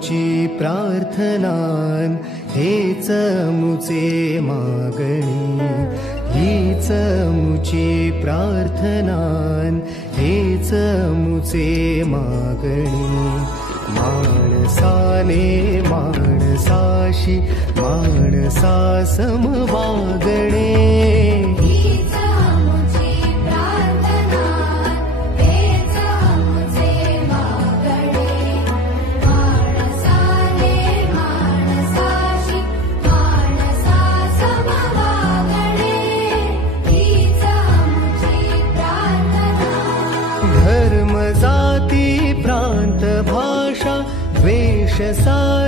मुची प्रार्थनान हेच मुचे मागणी, हीच मुची प्रार्थनान हेच मुचे मागणी। माणसाने माणसाशी माणसा सम वागणे, धर्म जाती प्रांत भाषा द्वेष सा